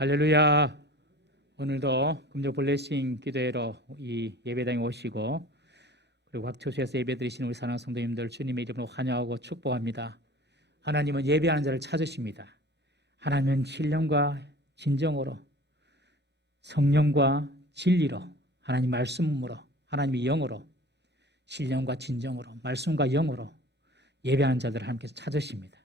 할렐루야. 오늘도 금요 블레싱 기도회로 이 예배당에 오시고 그리고 각 처소에서 예배 드리시는 우리 사랑하는 성도님들 주님의 이름으로 환영하고 축복합니다. 하나님은 예배하는 자를 찾으십니다. 하나님은 신령과 진정으로 성령과 진리로 하나님 말씀으로 하나님의 영으로 신령과 진정으로 말씀과 영으로 예배하는 자들을 하나님께서 찾으십니다.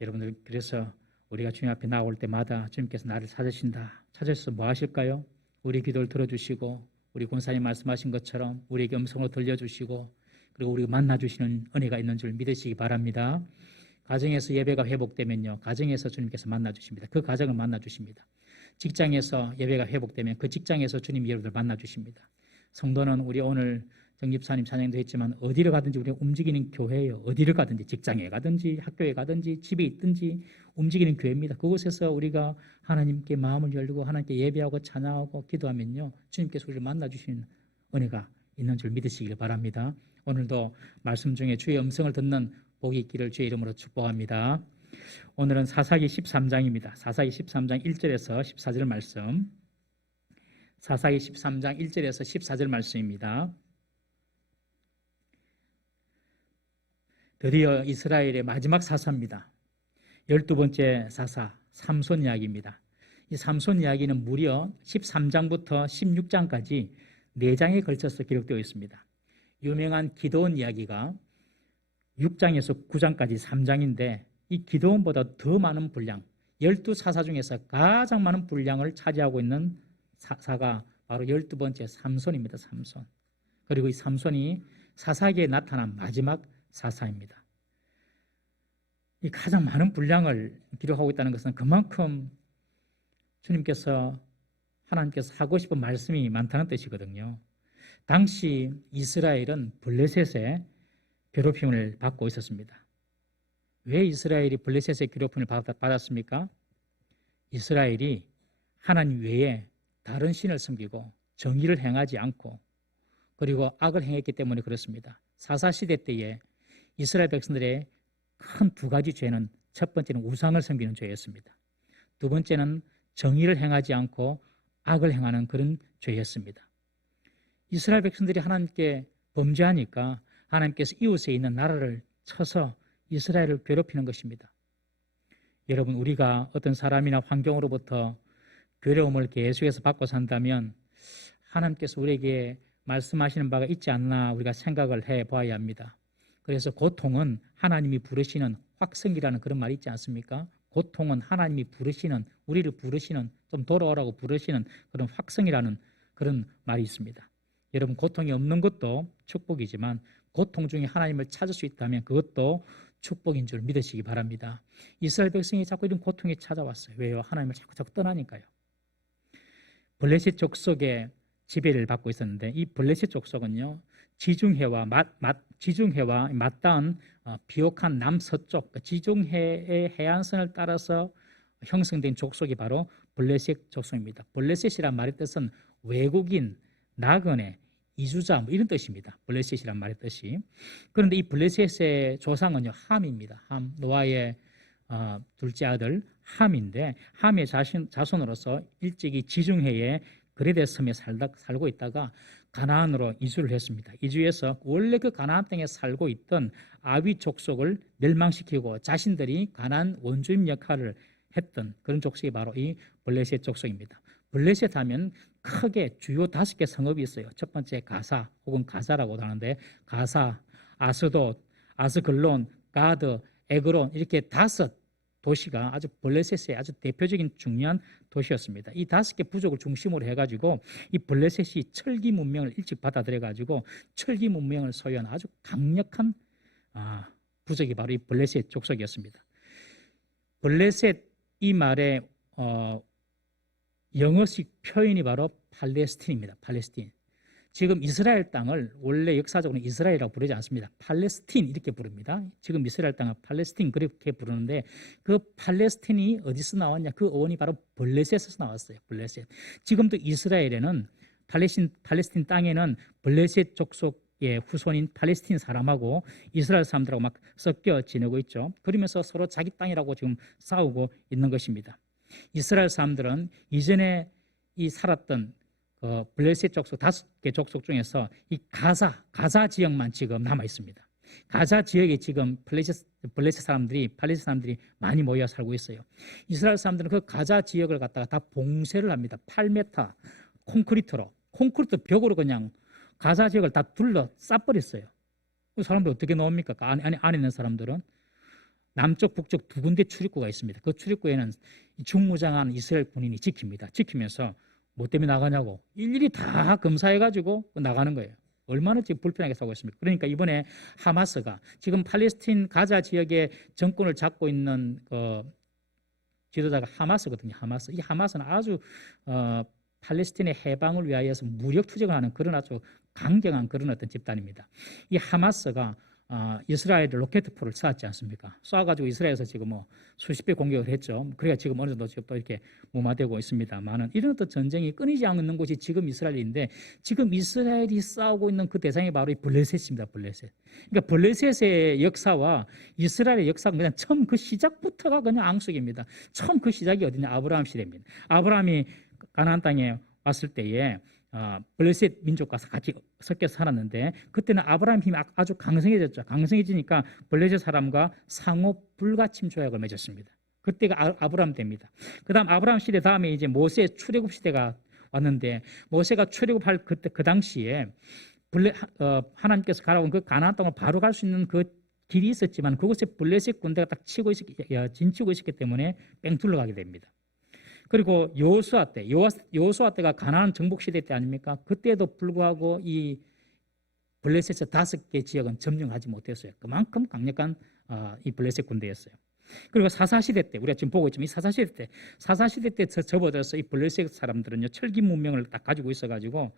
여러분들 그래서 우리가 주님 앞에 나올 때마다 주님께서 나를 찾으신다. 찾으셔서 뭐 하실까요? 우리 기도를 들어주시고 우리 권사님 말씀하신 것처럼 우리에게 음성으로 들려주시고 그리고 우리가 만나주시는 은혜가 있는 줄 믿으시기 바랍니다. 가정에서 예배가 회복되면요, 가정에서 주님께서 만나주십니다. 그 가정을 만나주십니다. 직장에서 예배가 회복되면 그 직장에서 주님이 여러분들 만나주십니다. 성도는 우리 오늘 정집사님 찬양도 했지만 어디를 가든지 우리가 움직이는 교회예요. 어디를 가든지 직장에 가든지 학교에 가든지 집에 있든지 움직이는 교회입니다. 그곳에서 우리가 하나님께 마음을 열고 하나님께 예배하고 찬양하고 기도하면요, 주님께서 우리를 만나주시는 은혜가 있는 줄 믿으시길 바랍니다. 오늘도 말씀 중에 주의 음성을 듣는 복이 있기를 주의 이름으로 축복합니다. 오늘은 사사기 13장입니다. 사사기 13장 1절에서 14절 말씀. 사사기 13장 1절에서 14절 말씀입니다. 드디어 이스라엘의 마지막 사사입니다. 12번째 사사 삼손 이야기입니다. 이 삼손 이야기는 무려 13장부터 16장까지 4장에 걸쳐서 기록되어 있습니다. 유명한 기드온 이야기가 6장에서 9장까지 3장인데 이 기드온보다 더 많은 분량, 12사사 중에서 가장 많은 분량을 차지하고 있는 사사가 바로 12번째 삼손입니다. 삼손. 그리고 이 삼손이 사사기에 나타난 마지막 사사입니다. 이 가장 많은 분량을 기록하고 있다는 것은 그만큼 주님께서 하나님께서 하고 싶은 말씀이 많다는 뜻이거든요. 당시 이스라엘은 블레셋의 괴롭힘을 받고 있었습니다. 왜 이스라엘이 블레셋의 괴롭힘을 받았습니까? 이스라엘이 하나님 외에 다른 신을 섬기고 정의를 행하지 않고 그리고 악을 행했기 때문에 그렇습니다. 사사시대 때에 이스라엘 백성들의 큰 2가지 죄는 첫 번째는 우상을 섬기는 죄였습니다. 두 번째는 정의를 행하지 않고 악을 행하는 그런 죄였습니다. 이스라엘 백성들이 하나님께 범죄하니까 하나님께서 이웃에 있는 나라를 쳐서 이스라엘을 괴롭히는 것입니다. 여러분, 우리가 어떤 사람이나 환경으로부터 괴로움을 계속해서 받고 산다면 하나님께서 우리에게 말씀하시는 바가 있지 않나 우리가 생각을 해봐야 합니다. 그래서 고통은 하나님이 부르시는 확성이라는 그런 말이 있지 않습니까? 고통은 하나님이 부르시는, 우리를 부르시는, 좀 돌아오라고 부르시는 그런 확성이라는 그런 말이 있습니다. 여러분, 고통이 없는 것도 축복이지만 고통 중에 하나님을 찾을 수 있다면 그것도 축복인 줄 믿으시기 바랍니다. 이스라엘 백성이 자꾸 이런 고통이 찾아왔어요. 왜요? 하나님을 자꾸 떠나니까요. 블레셋 족속의 지배를 받고 있었는데 이 블레셋 족속은요, 지중해와 맞닿은 비옥한 남서쪽 지중해의 해안선을 따라서 형성된 족속이 바로 블레셋 족속입니다. 블레셋이란 말의 뜻은 외국인, 나그네, 이주자 이런 뜻입니다. 블레셋이란 말의 뜻이. 그런데 이 블레셋의 조상은요, 함입니다. 함, 노아의 둘째 아들 함인데 함의 자손으로서 일찍이 지중해의 그레데 섬에 살고 있다가 가나안으로 이주를 했습니다. 이주해서 원래 그 가나안 땅에 살고 있던 아위 족속을 멸망시키고 자신들이 가나안 원주민 역할을 했던 그런 족속이 바로 이 블레셋 족속입니다. 블레셋 하면 크게 주요 5개 성읍이 있어요. 첫 번째 가사 혹은 가사라고도 하는데 가사, 아스돗, 아스글론, 가드, 에그론 이렇게 5 도시가 아주 블레셋의 아주 대표적인 중요한 도시였습니다. 이 5개 부족을 중심으로 해가지고 이 블레셋이 철기 문명을 일찍 받아들여가지고 철기 문명을 소유한 아주 강력한 부족이 바로 이 블레셋 족속이었습니다. 블레셋 이 말의 영어식 표현이 바로 팔레스틴입니다. 팔레스틴. 지금 이스라엘 땅을 원래 역사적으로 이스라엘이라고 부르지 않습니다. 팔레스틴 이렇게 부릅니다. 지금 이스라엘 땅을 팔레스틴 그렇게 부르는데 그 팔레스틴이 어디서 나왔냐? 그 어원이 바로 블레셋에서 나왔어요. 블레셋. 지금도 이스라엘에는 팔레스틴 땅에는 블레셋 족속의 후손인 팔레스틴 사람하고 이스라엘 사람들하고 막 섞여 지내고 있죠. 그러면서 서로 자기 땅이라고 지금 싸우고 있는 것입니다. 이스라엘 사람들은 이전에 이 살았던 블레셋 족속 5개 족속 중에서 이 가자 지역만 지금 남아 있습니다. 가자 지역에 지금 블레셋 사람들이 팔레스타인 사람들이 많이 모여 살고 있어요. 이스라엘 사람들은 그 가자 지역을 갖다가 다 봉쇄를 합니다. 8m 콘크리트 벽으로 그냥 가자 지역을 다 둘러 싸버렸어요. 그 사람들 어떻게 나옵니까? 안에 있는 사람들은 남쪽 북쪽 두 군데 출입구가 있습니다. 그 출입구에는 중무장한 이스라엘 군인이 지킵니다. 지키면서 뭐 때문에 나가냐고 일일이 다 검사해가지고 나가는 거예요. 얼마나 지금 불편하게 살고 있습니까? 그러니까 이번에 하마스가 지금 팔레스타인 가자 지역의 정권을 잡고 있는 지도자가 하마스거든요. 하마스. 이 하마스는 아주 팔레스타인의 해방을 위하여서 무력 투쟁을 하는 그런 아주 강경한 그런 어떤 집단입니다. 이 하마스가 이스라엘 로켓포를 쐈지 않습니까? 쏴가지고 이스라엘에서 지금 뭐 수십 배 공격을 했죠. 그래야 지금 어느 정도 지금 또 이렇게 무마되고 있습니다만은 이런 어떤 전쟁이 끊이지 않는 곳이 지금 이스라엘인데 지금 이스라엘이 싸우고 있는 그 대상이 바로 이 블레셋입니다. 블레셋. 그러니까 블레셋의 역사와 이스라엘의 역사가 그냥 처음 그 시작부터가 그냥 앙숙입니다. 처음 그 시작이 어디냐? 아브라함 시대입니다. 아브라함이 가나안 땅에 왔을 때에 블레셋 민족과 같이 섞여서 살았는데 그때는 아브라함 힘이 아주 강성해졌죠. 강성해지니까 블레셋 사람과 상호 불가침 조약을 맺었습니다. 그때가 아브라함 때입니다. 그다음 아브라함 시대 다음에 이제 모세 출애굽 시대가 왔는데 모세가 출애굽할 그 당시에 하나님께서 가라고 온 그 가나안 땅을 바로 갈 수 있는 그 길이 있었지만 그곳에 블레셋 군대가 딱 진치고 있었기 때문에 뺑 둘러가게 됩니다. 그리고 여호수아 때가 가나안 정복 시대 때 아닙니까? 그때도 불구하고 이 블레셋의 5개 지역은 점령하지 못했어요. 그만큼 강력한 이 블레셋 군대였어요. 그리고 사사시대 때 우리가 지금 보고 있지만 이 사사시대 때 접어들어서 이 블레셋 사람들은요 철기 문명을 딱 가지고 있어가지고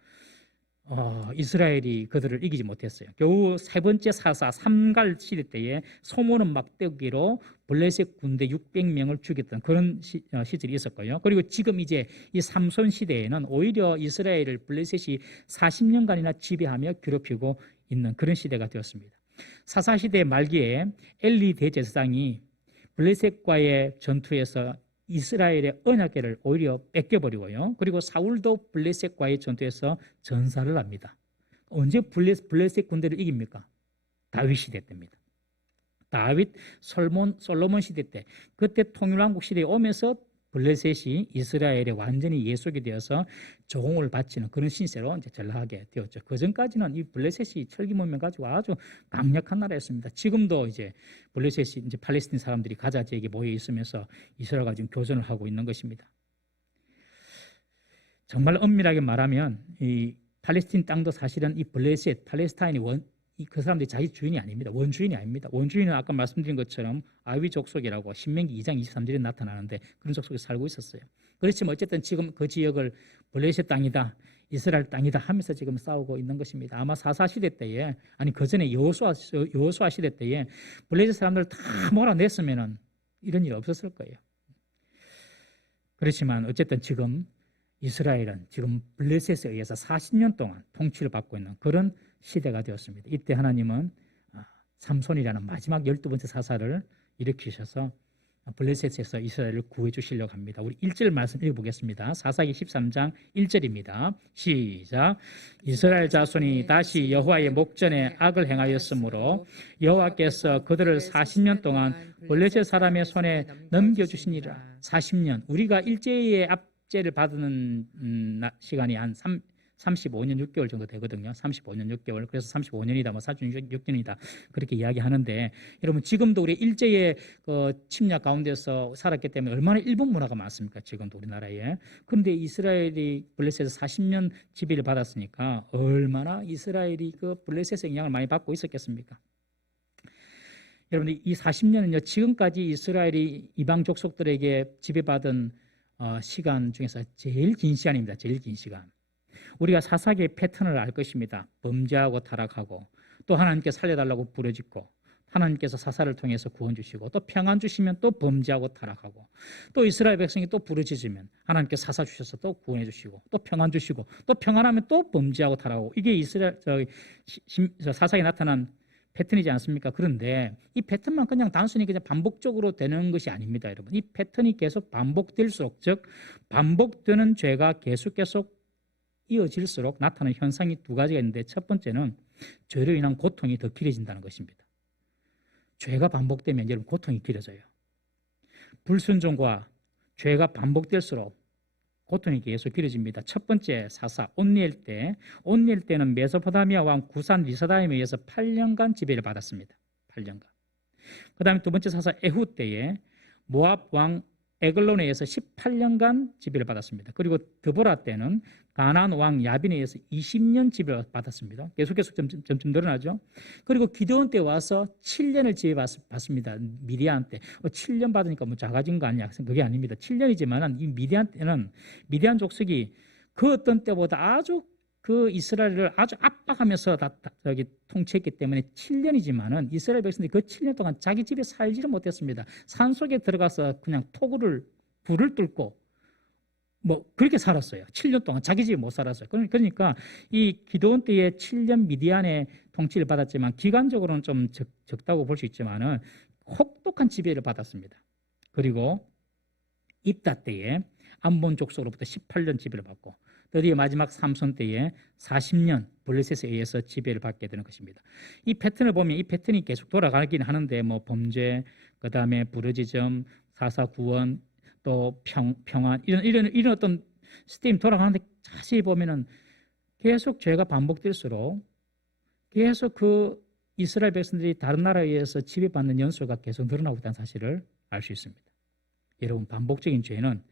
이스라엘이 그들을 이기지 못했어요. 겨우 세 번째 사사 삼갈 시대 때에 소모는 막대기로 블레셋 군대 600명을 죽였던 그런 시절이 있었고요. 그리고 지금 이제 이 삼손 시대에는 오히려 이스라엘을 블레셋이 40년간이나 지배하며 괴롭히고 있는 그런 시대가 되었습니다. 사사 시대 말기에 엘리 대제사장이 블레셋과의 전투에서 이스라엘의 언약궤를 오히려 뺏겨버리고요. 그리고 사울도 블레셋과의 전투에서 전사를 합니다. 언제 블레셋 군대를 이깁니까? 다윗 시대 때입니다. 다윗, 솔로몬 시대 때 그때 통일왕국 시대에 오면서 블레셋이 이스라엘에 완전히 예속이 되어서 조공을 바치는 그런 신세로 이제 전락하게 되었죠. 그 전까지는 이 블레셋이 철기 문명 가지고 아주 강력한 나라였습니다. 지금도 이제 블레셋이 이제 팔레스타인 사람들이 가자 지역에 모여 있으면서 이스라엘과 지금 교전을 하고 있는 것입니다. 정말 엄밀하게 말하면 이 팔레스타인 땅도 사실은 이 블레셋, 팔레스타인이 그 사람들이 자기 주인이 아닙니다. 원주인이 아닙니다. 원주인은 아까 말씀드린 것처럼 아위 족속이라고 신명기 2장 23절에 나타나는데 그런 족속에 살고 있었어요. 그렇지만 어쨌든 지금 그 지역을 블레셋 땅이다, 이스라엘 땅이다 하면서 지금 싸우고 있는 것입니다. 아마 사사 시대 때에 그 전에 여호수아 시대 때에 블레셋 사람들 다 몰아냈으면은 이런 일 없었을 거예요. 그렇지만 어쨌든 지금 이스라엘은 지금 블레셋에 의해서 40년 동안 통치를 받고 있는 그런 시대가 되었습니다. 이때 하나님은 삼손이라는 마지막 12번째 사사를 일으키셔서 블레셋에서 이스라엘을 구해 주시려고 합니다. 우리 1절 말씀 읽어보겠습니다. 사사기 13장 1절입니다. 시작. 이스라엘 자손이 다시 여호와의 목전에 악을 행하였으므로 여호와께서 그들을 40년 동안 블레셋 사람의 손에 넘겨주시니라. 40년. 우리가 일제의 압제를 받는 시간이 한 35년 6개월 정도 되거든요. 35년 6개월. 그래서 35년이다, 뭐 46년이다 그렇게 이야기하는데 여러분 지금도 우리 일제의 침략 가운데서 살았기 때문에 얼마나 일본 문화가 많습니까? 지금도 우리나라에. 그런데 이스라엘이 블레셋에서 40년 지배를 받았으니까 얼마나 이스라엘이 그 블레셋의 영향을 많이 받고 있었겠습니까? 여러분 이 40년은요 지금까지 이스라엘이 이방 족속들에게 지배받은 시간 중에서 제일 긴 시간입니다. 제일 긴 시간. 우리가 사사기의 패턴을 알 것입니다. 범죄하고 타락하고 또 하나님께 살려달라고 부르짖고 하나님께서 사사를 통해서 구원 주시고 또 평안 주시면 또 범죄하고 타락하고 또 이스라엘 백성이 또 부르짖으면 하나님께 사사 주셔서 또 구원해 주시고 또 평안 주시고 또 평안하면 또 범죄하고 타락하고 이게 이스라엘 사사기에 나타난 패턴이지 않습니까? 그런데 이 패턴만 그냥 단순히 그냥 반복적으로 되는 것이 아닙니다, 여러분. 이 패턴이 계속 반복될수록, 즉 반복되는 죄가 계속 이어질수록 나타나는 현상이 두 가지가 있는데, 첫 번째는 죄로 인한 고통이 더 길어진다는 것입니다. 죄가 반복되면 여러분 고통이 길어져요. 불순종과 죄가 반복될수록 고통이 계속 길어집니다. 첫 번째 사사 온니엘 때는 메소포타미아 왕 구산 리사다임에 의해서 8년간 지배를 받았습니다. 8년간. 그 다음에 두 번째 사사 에후 때에 모압 왕 에글론에 의해서 18년간 지배를 받았습니다. 그리고 드보라 때는 가나안 왕 야빈에 의해서 20년 지배를 받았습니다. 계속해서 점점 늘어나죠. 그리고 기드온 때 와서 7년을 지배받습니다. 미디안 때. 7년 받으니까 뭐 작아진 거 아니야? 그게 아닙니다. 7년이지만 이 미디안 때는 미디안 족속이 그 어떤 때보다 아주 그 이스라엘을 아주 압박하면서 통치했기 때문에 7년이지만은 이스라엘 백성들이 그 7년 동안 자기 집에 살지를 못했습니다. 산속에 들어가서 그냥 토구를 불을 뚫고 뭐 그렇게 살았어요. 7년 동안 자기 집에 못 살았어요. 그러니까 이 기드온 때에 7년 미디안의 통치를 받았지만 기간적으로는 좀 적다고 볼 수 있지만은 혹독한 지배를 받았습니다. 그리고 입다 때에 암몬 족속으로부터 18년 지배를 받고, 드디어 마지막 삼손 때에 40년 블레셋에 의해서 지배를 받게 되는 것입니다. 이 패턴을 보면 이 패턴이 계속 돌아가긴 하는데, 뭐 범죄, 그 다음에 부르짖음, 사사 구원, 또 평안, 이런 어떤 시스템이 돌아가는데, 자세히 보면은 계속 죄가 반복될수록 계속 그 이스라엘 백성들이 다른 나라에 의해서 지배받는 연수가 계속 늘어나고 있다는 사실을 알 수 있습니다. 여러분, 반복적인 죄는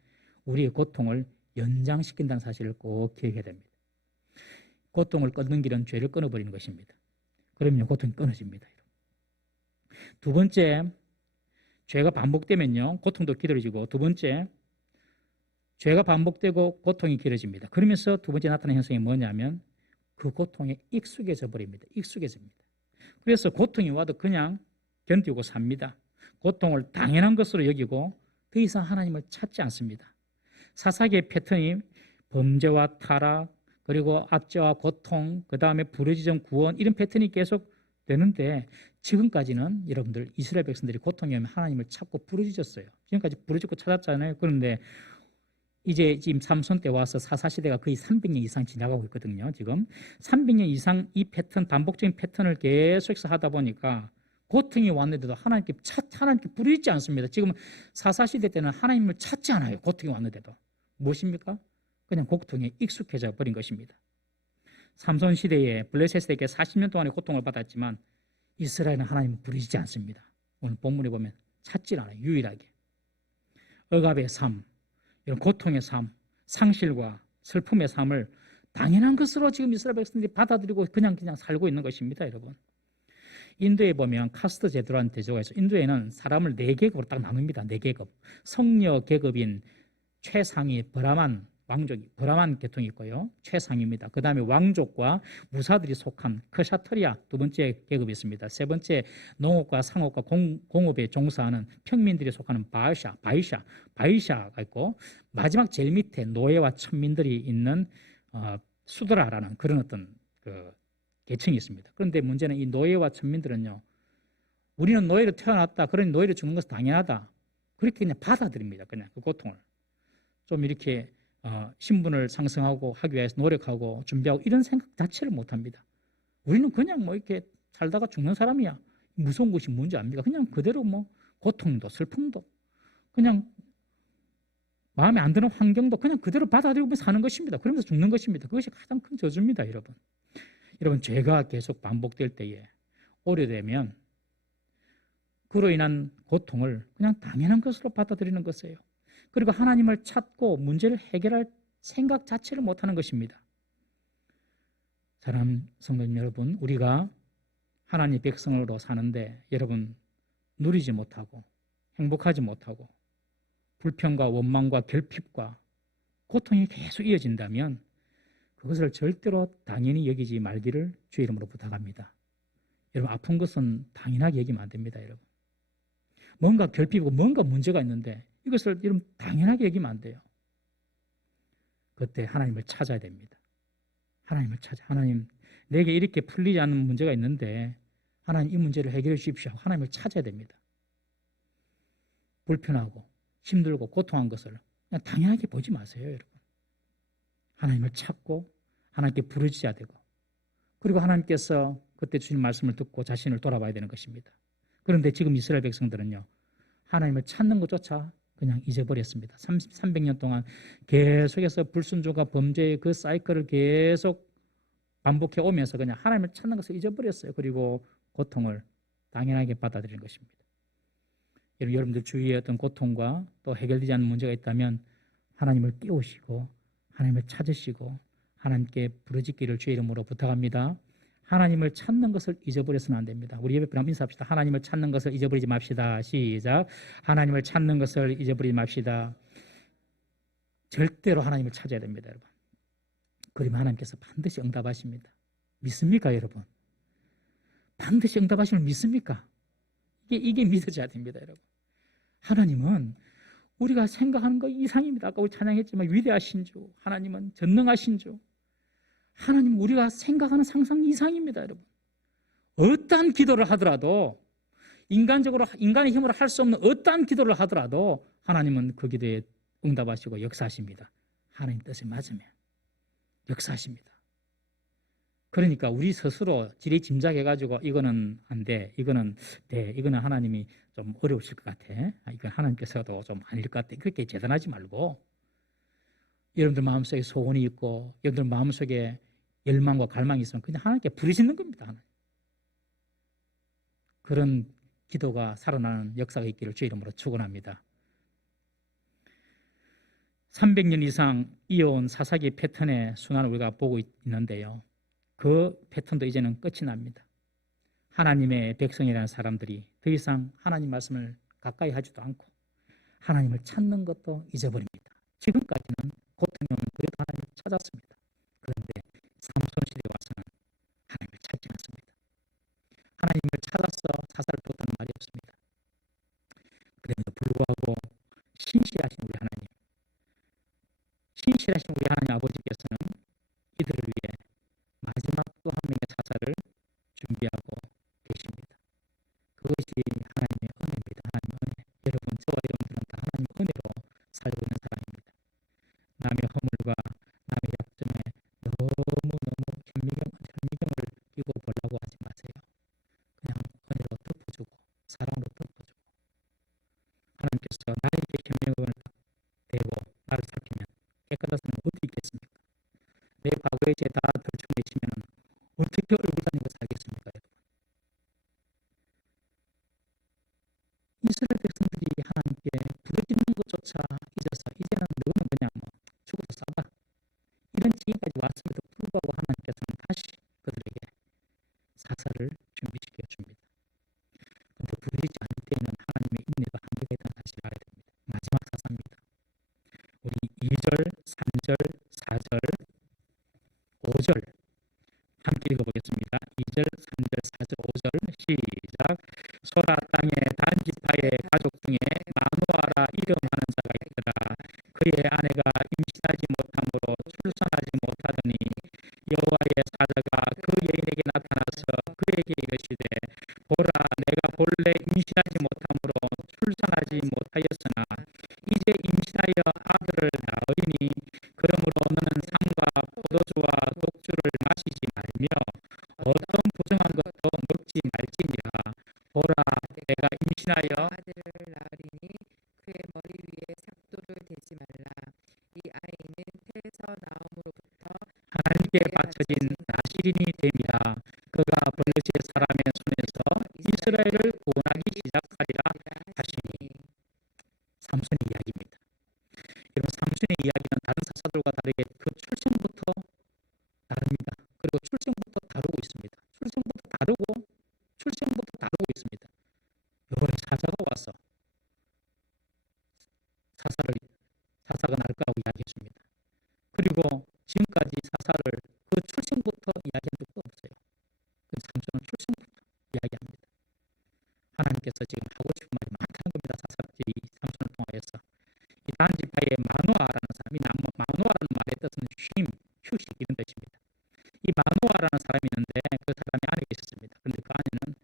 우리의 고통을 연장시킨다는 사실을 꼭 기억해야 됩니다. 고통을 끊는 길은 죄를 끊어버리는 것입니다. 그러면 고통이 끊어집니다. 두 번째, 죄가 반복되면요, 고통도 길어지고, 두 번째, 죄가 반복되고 고통이 길어집니다. 그러면서 두 번째 나타나는 현상이 뭐냐면 그 고통에 익숙해져 버립니다. 익숙해집니다. 그래서 고통이 와도 그냥 견디고 삽니다. 고통을 당연한 것으로 여기고 더 이상 하나님을 찾지 않습니다. 사사기의 패턴이 범죄와 타락, 그리고 압제와 고통, 그 다음에 부르짖음, 구원, 이런 패턴이 계속 되는데, 지금까지는 여러분들 이스라엘 백성들이 고통이 오면 하나님을 찾고 부르짖었어요. 지금까지 부르짖고 찾았잖아요. 그런데 이제 지금 삼손 때 와서 사사시대가 거의 300년 이상 지나가고 있거든요. 지금 300년 이상 이 패턴, 반복적인 패턴을 계속해서 하다 보니까 고통이 왔는데도 하나님께 부르짖지 않습니다. 지금 사사시대 때는 하나님을 찾지 않아요. 고통이 왔는데도. 무엇입니까? 그냥 고통에 익숙해져 버린 것입니다. 삼손 시대에 블레셋에게 40년 동안의 고통을 받았지만 이스라엘은 하나님을 부르짖지 않습니다. 오늘 본문에 보면 찾질 않아요. 유일하게. 억압의 삶, 이런 고통의 삶, 상실과 슬픔의 삶을 당연한 것으로 지금 이스라엘 백성들이 받아들이고 그냥 살고 있는 것입니다, 여러분. 인도에 보면 카스트 제도라는 제도가 있어요. 인도에는 사람을 4계급으로 딱 나눕니다. 4계급. 성녀 계급인 최상위 브라만 계통이 있고요. 최상입니다. 그 다음에 왕족과 무사들이 속한 크샤트리아 두 번째 계급이 있습니다. 세 번째 농업과 상업과 공업에 종사하는 평민들이 속하는 바이샤가 있고, 마지막 제일 밑에 노예와 천민들이 있는 수드라라는 그런 어떤 그 계층이 있습니다. 그런데 문제는 이 노예와 천민들은요, 우리는 노예로 태어났다, 그러니 노예로 죽는 것은 당연하다, 그렇게 그냥 받아들입니다. 그냥 그 고통을 좀 이렇게 신분을 상승하고 하기 위해서 노력하고 준비하고 이런 생각 자체를 못합니다. 우리는 그냥 뭐 이렇게 살다가 죽는 사람이야. 무서운 것이 뭔지 압니까? 그냥 그대로 뭐 고통도 슬픔도 그냥 마음에 안 드는 환경도 그냥 그대로 받아들이고 사는 것입니다. 그러면서 죽는 것입니다. 그것이 가장 큰 저주입니다, 여러분. 여러분, 죄가 계속 반복될 때에 오래되면 그로 인한 고통을 그냥 당연한 것으로 받아들이는 것이에요. 그리고 하나님을 찾고 문제를 해결할 생각 자체를 못하는 것입니다. 사랑하는 성도님 여러분, 우리가 하나님의 백성으로 사는데 여러분 누리지 못하고 행복하지 못하고 불평과 원망과 결핍과 고통이 계속 이어진다면 그것을 절대로 당연히 여기지 말기를 주의 이름으로 부탁합니다. 여러분, 아픈 것은 당연하게 여기면 안 됩니다. 여러분, 뭔가 결핍이고 뭔가 문제가 있는데 이것을 여러분 당연하게 여기면 안 돼요. 그때 하나님을 찾아야 됩니다. 하나님을 찾아. 하나님, 내게 이렇게 풀리지 않는 문제가 있는데 하나님 이 문제를 해결해 주십시오. 하나님을 찾아야 됩니다. 불편하고 힘들고 고통한 것을 그냥 당연하게 보지 마세요, 여러분. 하나님을 찾고 하나님께 부르짖어야 되고, 그리고 하나님께서 그때 주신 말씀을 듣고 자신을 돌아봐야 되는 것입니다. 그런데 지금 이스라엘 백성들은요, 하나님을 찾는 것조차 그냥 잊어버렸습니다. 300년 동안 계속해서 불순종과 범죄의 그 사이클을 계속 반복해 오면서 그냥 하나님을 찾는 것을 잊어버렸어요. 그리고 고통을 당연하게 받아들이는 것입니다. 여러분들 주위에 어떤 고통과 또 해결되지 않는 문제가 있다면 하나님을 깨우시고 하나님을 찾으시고 하나님께 부르짖기를 주의 이름으로 부탁합니다. 하나님을 찾는 것을 잊어버려서는 안 됩니다. 우리 옆에 한번 인사합시다. 하나님을 찾는 것을 잊어버리지 맙시다. 시작. 하나님을 찾는 것을 잊어버리지 맙시다. 절대로 하나님을 찾아야 됩니다, 여러분. 그러면 하나님께서 반드시 응답하십니다. 믿습니까, 여러분? 반드시 응답하시는 믿습니까? 이게 믿어져야 됩니다, 여러분. 하나님은 우리가 생각하는 것 이상입니다. 아까 우리 찬양했지만 위대하신 주, 하나님은 전능하신 주, 하나님은 우리가 생각하는 상상 이상입니다, 여러분. 어떠한 기도를 하더라도, 인간적으로 인간의 힘으로 할 수 없는 어떠한 기도를 하더라도 하나님은 그 기도에 응답하시고 역사하십니다. 하나님 뜻에 맞으면 역사하십니다. 그러니까 우리 스스로 지레 짐작해가지고 이거는 안 돼, 이거는 돼, 이거는 하나님이 좀 어려우실 것 같아, 이건 하나님께서도 좀 아닐 것 같아, 그렇게 재단하지 말고, 여러분들 마음속에 소원이 있고 여러분들 마음속에 열망과 갈망이 있으면 그냥 하나님께 부르짖는 겁니다. 하나님. 그런 기도가 살아나는 역사가 있기를 주의 이름으로 축원합니다. 300년 이상 이어온 사사기 패턴의 순환을 우리가 보고 있는데요, 그 패턴도 이제는 끝이 납니다. 하나님의 백성이라는 사람들이 더 이상 하나님 말씀을 가까이 하지도 않고 하나님을 찾는 것도 잊어버립니다. 지금까지는 고통이 오면 그래도 하나님을 찾았습니다. 그런데 삼손 시대에 와서는 하나님을 찾지 않습니다. 하나님을 찾아서 사사를 두었다는 말이 없습니다. 그럼에도 불구하고 신실하신 우리 하나님, 신실하신 우리 하나님 아버지께서는 이들을 위해 마지막 또 한 명의 사사를 준비하고 계십니다. 그것이 하나님의 은혜입니다. 하나님의 은혜. 여러분, 저와 여러분들은 다 하나님의 은혜로 살고 있는 사람입니다. 남의 허물과 남의 약점에 너무너무 현미경을 끼고 보려고 하지 마세요. 그냥 은혜로 덮어주고 사랑으로 덮어주고, 하나님께서 나에게 현미경을 대고 나를 살피면 깨끗한 사람은 어디 있겠습니까? 내 과거의 죄 다 들춰내시면 어떻게 얼굴 다니고 살겠습니까, 여러분? 이스라엘 백성들이 하나님께 부르짖는 것조차 잊어서 이제는 너는 그냥 죽어서 싸봐, 이런 지경까지 왔음에도 불구하고 하나님께서는 다시 그들에게 사사를 준비시켜 줍니다. 그런데 부르짖지 않을 때에는 하나님의 인내가 한계가 있다는 사실을 알아야 됩니다. 마지막 사사입니다. 우리 2절, 3절, 4절, 5절 함께 읽어보겠습니다. 2절, 3절, 4절, 5절 시작. 소라 땅에 단지파의 가족 중에 마누아라 이름하는 자가 있더라. 그의 아내가 임신하지 못함으로 출산하지 못하더니 여호와의 사자가 그 여인에게 나타나서 그에게 이르시되, 보라, 내가 본래 임신하지 못함으로 출산하지 못하였으나 이제 임신하여 아들을 낳으리니 그러므로 너는 삼과 포도주와 독주를 마시지 말며 어떤 부정한 것도 먹지 말지니라. 보라, 내가 임신하여 아들을 낳으리니 그의 머리 위에 삭도를 대지 말라. 이 아이는 태에서 나옴으로부터 하나님께 바쳐진 나시린이 됨이라. 그가 블레셋 사람의 손에서 이스라엘을 구원하기 시작하리라 하시니. 삼손의 이야기입니다. 여러분, 삼손의 이야기는 다른 사사들과 다르게 그 출생부터 다릅니다. 그리고 출생부터 다루고 있습니다. 출생부터 다루고 있습니다. 여호와의 사자가 와서 사사가 날 거라고 이야기했습니다. 그리고 지금까지 사사를 그 출생부터 이야기한 적도 없어요. 삼손은 출생부터 이야기합니다. 하나님께서 지금 하고 싶은 말이 많다는 겁니다. 삼손을 통하여서. 이 단지파의 마누아라는 사람이, 마누아라는 말의 뜻은 휴식 이런 뜻입니다. 이 마누아라는 사람이 있는데 그 사람의 아내가 있었습니다. 그런데 그 아내는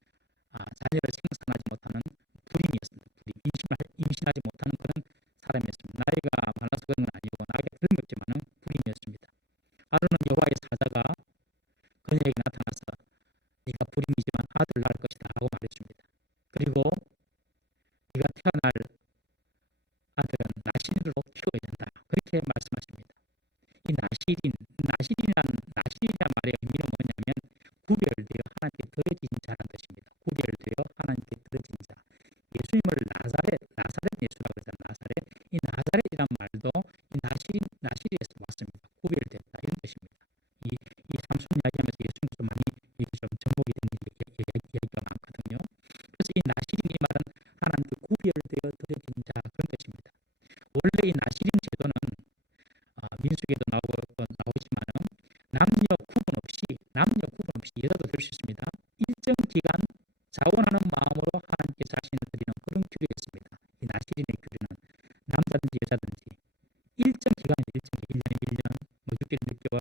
그녀에게 나타나서 네가 불임이지만 아들을 낳을 것이다 라고 말해줍니다. 그리고 네가 태어날 아들은 나실인으로 키워야 된다. 그렇게 말씀하십니다. 이 나실이란 말의 의미는 뭐냐면 구별되어 하나님께 드려진 자란 뜻입니다. 구별되어 하나님께 드려진 자. 예수님을 나사렛 예수라고 하잖아요. 나사렛. 이 나사렛이란 말도 이 나실에서 왔습니다. 구별됐다 이런 뜻입니다. 이 삼손 이야기하면서 예수님도 많이 좀 접목이 된 이야기가 많거든요. 그래서 이 나실인 이 말은 하나님께 구별되어 드려진 자 그런 뜻입니다. 원래 이 나실인 제도는 민수기에도 나오지만은 남녀 구분 없이 여자도 될 수 있습니다. 일정 기간 자원하는 마음으로 하나님께 자신을 드리는 그런 규례였습니다. 이 나실인의 규례는 남자든지 여자든지 일정 기간이 1년에 1년, 6개월, 6개월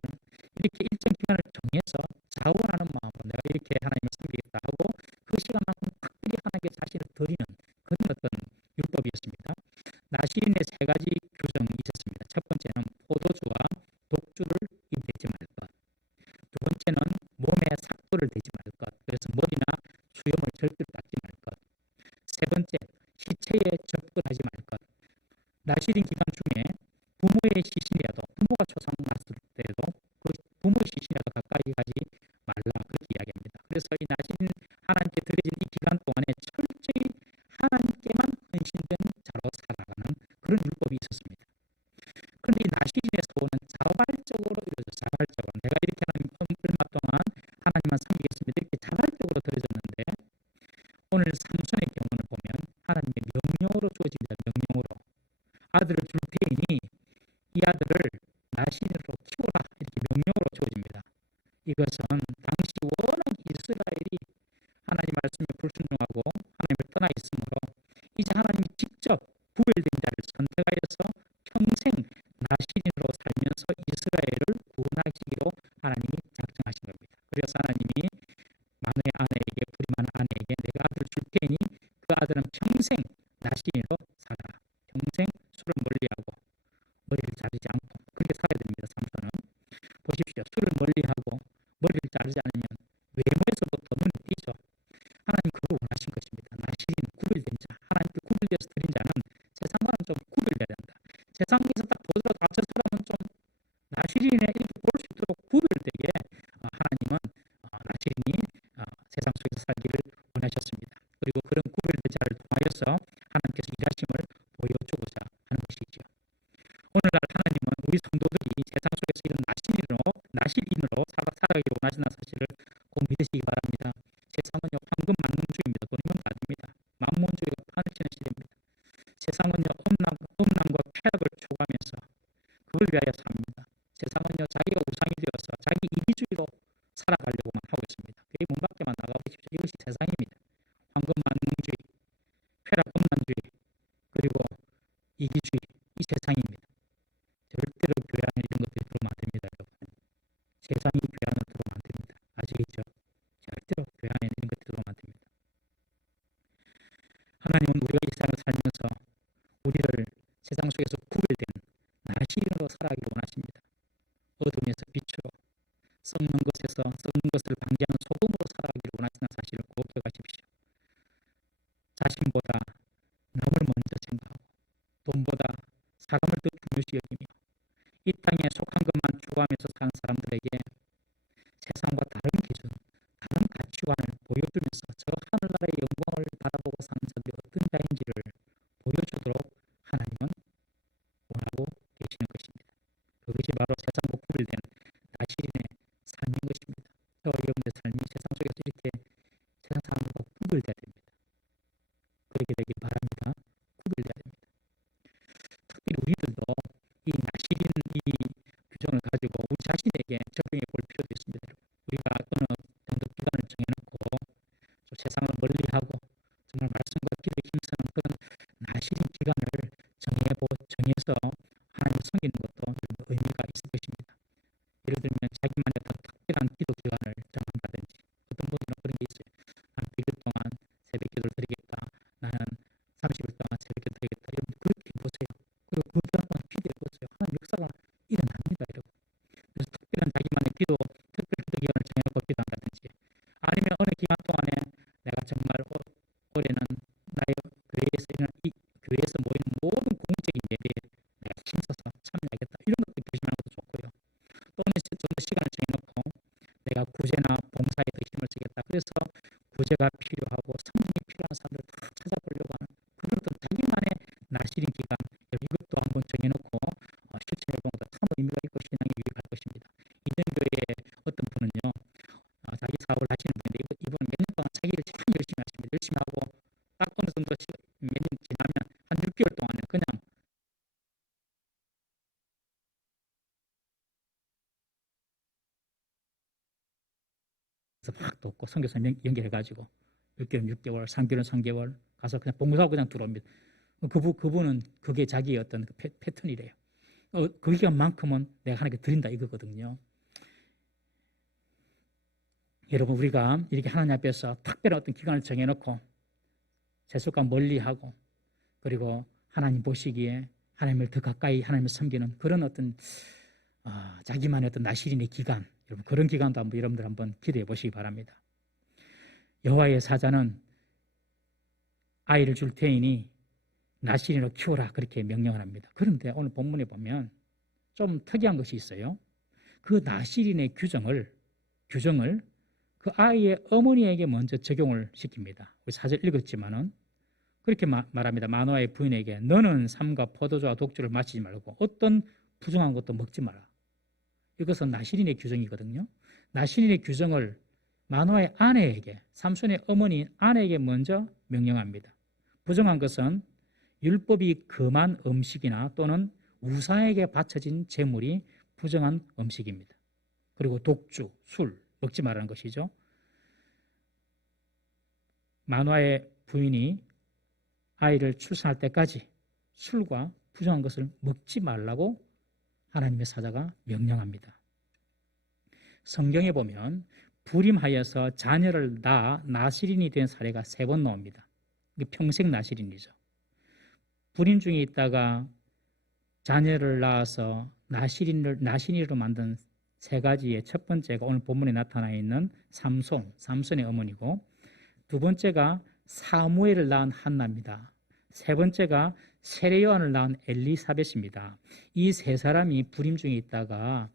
이렇게 일정 기간을 정해서 자원하는 마음으로 내가 이렇게 하나님을 섬기겠다 하고 그 시간만큼 특별히 하나님께 자신을 드리는 그런 어떤 율법이었습니다. 나실인의 세 가지 규정이 있었습니다. 첫 번째는 포도주와 독주를 입대지 말 것. 두 번째는 몸에 삭도를 대지 말 것. 그래서 머리나 수염을 절대로 닦지 말 것. 세 번째, 시체에 접근하지 말 것. 나실인 기간 중에 부모의 시신이라도 부모가 초상났을 때도 그 부모의 시신이라도 가까이 가지 말라 그렇게 이야기합니다. 그래서 이 나실인 하나님께 드려진 이 기간 동안에 철저히 하나님께만 헌신된 자로 살아가는 그런 율법이 있었습니다. 그런데 이 나실인의 서원은 자발적으로 자발적으로 내가 이렇게 하나님 얼마 동안 하나님만 섬기겠습니다. 이렇게 자발적으로 드려졌는데 오늘 삼손의 경우를 보면 하나님의 명령으로 주어집니다. 명령으로 아들을 줄 테이니 이 아들을 나실인으로 키워라 이렇게 명령으로 주어집니다. 이것은 당시 워낙 이스라엘이 하나님 말씀에 불순종하고 하나님을 떠나 있으므로 이제 하나님이 직접 구별된 자를 선택하여서 평생 나실인으로 살면서 이스라엘을 구원하시기로 하나님이 작정하신 겁니다. 그래서 하나님이 마누의 아내에게 불임하는 아내에게 내가 아들을 줄 테니 그 아들은 평생 나실인으로 살아라. 평생 술을 멀리하고 머리를 자르지 않고 그렇게 살아야 됩니다. 삼손은 보십시오. 술을 멀리하고 머리를 자르지 않으면 외모에서부터 눈에 띄죠. 하나님 그걸 원하신 것입니다. 나실인 구별된 자, 하나님께 구별되어서 드린 자는 세상과는 좀 구별돼야 된다. 세상에서 딱 보더라도 저 사람은 좀 나실인에 이렇게 볼 수 있도록 구별되게 하나님은 나실인이 세상 속에서 살기를 원하셨습니다. 그리고 그런 구별된 자를 통하여서 하나님께서 일하심을 보여주고자 하는 것이죠. 오늘날 하나님은 우리 성도들이 세상 속에서 이런 나실인으로 살아가기를 원하시는 사실을 꼭 믿으시기 바랍니다. 세상은요 황금 만능주의입니다. 돈이면 다 됩니다. 만문주의가 판을 치는 시대입니다. 세상은요 음란과 쾌락을 추구하면서 그걸 위하여 삽니다. 세상은요 자기가 우상이 되어서 자기 이기주의로 살아가려고만 하고 있습니다. 그게 문 밖에만 나가보십시오. 이것이 세상입니다. 황금 만능주의, 쾌락 음란주의, 그리고 이기주의 이 세상입니다. 절대로 교회 안에 이런 것들이 들어오면 안 됩니다. 여러분. 세상이 교회 안에 들어오면 안 됩니다. 아시겠죠? 절대로 교회 안에 이런 것들이 들어오면 안 됩니다. 하나님은 우리가 이 세상을 살면서 우리를 세상 속에서 구별된 나실인으로 살아가기를 원하십니다. 어둠에서 빛으로 썩는 것을 방지하는 소금으로 살아가기를 원하시는 사실을 꼭 기억하십시오. 자신보다 남을 먼저 생각하고 돈보다 사람을 더 중요시 여기며 이 땅에 속한 것만 추구하면서 사는 사람들에게 세상과 다른 기준, 다른 가치관을 보여주면서 저 하늘나라의 영광을 바라보고 사는 자들이 어떤 자인지를 보여주도록 하나님은 원하고 계시는 것입니다. 그것이 바로 세상과 구별된 나실인의 삶인 것입니다. 저와 여러분의 삶이 세상 속에서 이렇게 세상 사람들과 구별되어야 됩니다. 그렇게 되길 바랍니다. 구별되어야 됩니다. 특별히 우리들도 이 나실인 이 규정을 가지고 우리 자신에게 적용해 볼 필요도 있습니다. 우리가 어느 정도 기간을 정해놓고 또 세상을 멀리하고 정말 말씀과 기도에 힘쓰는 그런 나실인 기간을 정해서 하나님을 섬기는 것도 의미가 있을 것입니다. 예를 들면 자기만의 어떤 특별한 기도 기간을 정한다든지 보지도 않다든지, 아니면 어느 기간 동안에 내가 정말 올해는 나의 교회에서 이 교회에서 모이는 모든 공적인 예배에 내가 힘써서 참여하겠다, 이런 것도 결심하는 것도 좋고요. 또는 좀 더 시간을 정해놓고 내가 구제나 봉사에 더 힘을 쓰겠다, 그래서 구제가 필요하고 성령이 필요한 사람들을 다 찾아보려고 하는 그런 어떤 자기만의 나시린 기간, 이것도 한번 정해놓고 실천해보는 것도 참 의미가 있고 신앙에 유익할 것입니다. 이전교회에 어떤 분은요, 자기 사업을 하시는 분인데 이분은 몇 년 동안 자기 일을 참 열심히 하십니다. 열심히 하고 딱 어느 정도 몇 년 지나면 한 6개월 동안에 그냥 막 돕고 선교사님 연결해가지고 6개월은 6개월, 3개월은 3개월 가서 그냥 봉사하고 그냥 들어옵니다. 그분은 그게 자기의 어떤 그 패턴이래요. 그 기간만큼은 내가 하나님께 드린다 이거거든요. 여러분, 우리가 이렇게 하나님 앞에서 특별한 어떤 기간을 정해놓고 세속과 멀리하고, 그리고 하나님 보시기에 하나님을 더 가까이 하나님을 섬기는 그런 어떤 자기만의 어떤 나시린의 기간, 여러분 그런 기간도 한번 여러분들 한번 기대해 보시기 바랍니다. 여호와의 사자는 아이를 줄 테이니 나시린으로 키워라, 그렇게 명령을 합니다. 그런데 오늘 본문에 보면 좀 특이한 것이 있어요. 그 나시린의 규정을 그 아이의 어머니에게 먼저 적용을 시킵니다. 우리 사절 읽었지만은 그렇게 말합니다. 마노아의 부인에게 너는 삼과 포도주와 독주를 마시지 말고 어떤 부정한 것도 먹지 마라. 이것은 나시린의 규정이거든요. 나시린의 규정을 마노아의 아내에게, 삼손의 어머니 아내에게 먼저 명령합니다. 부정한 것은 율법이 금한 음식이나 또는 우상에게 바쳐진 제물이 부정한 음식입니다. 그리고 독주, 술 먹지 말라는 것이죠. 마노아의 부인이 아이를 출산할 때까지 술과 부정한 것을 먹지 말라고 하나님의 사자가 명령합니다. 성경에 보면 불임하여서 자녀를 낳아 나시린이 된 사례가 3번 나옵니다. 이게 평생 나시린이죠. 불임 중에 있다가 자녀를 낳아서 나시린으로 만든 3가지의 첫 번째가 오늘 본문에 나타나 있는 삼손의 어머니고, 두 번째가 사무엘을 낳은 한나입니다. 세 번째가 세례요한을 낳은 엘리사벳입니다. 이 3사람이 불임 중에 있다가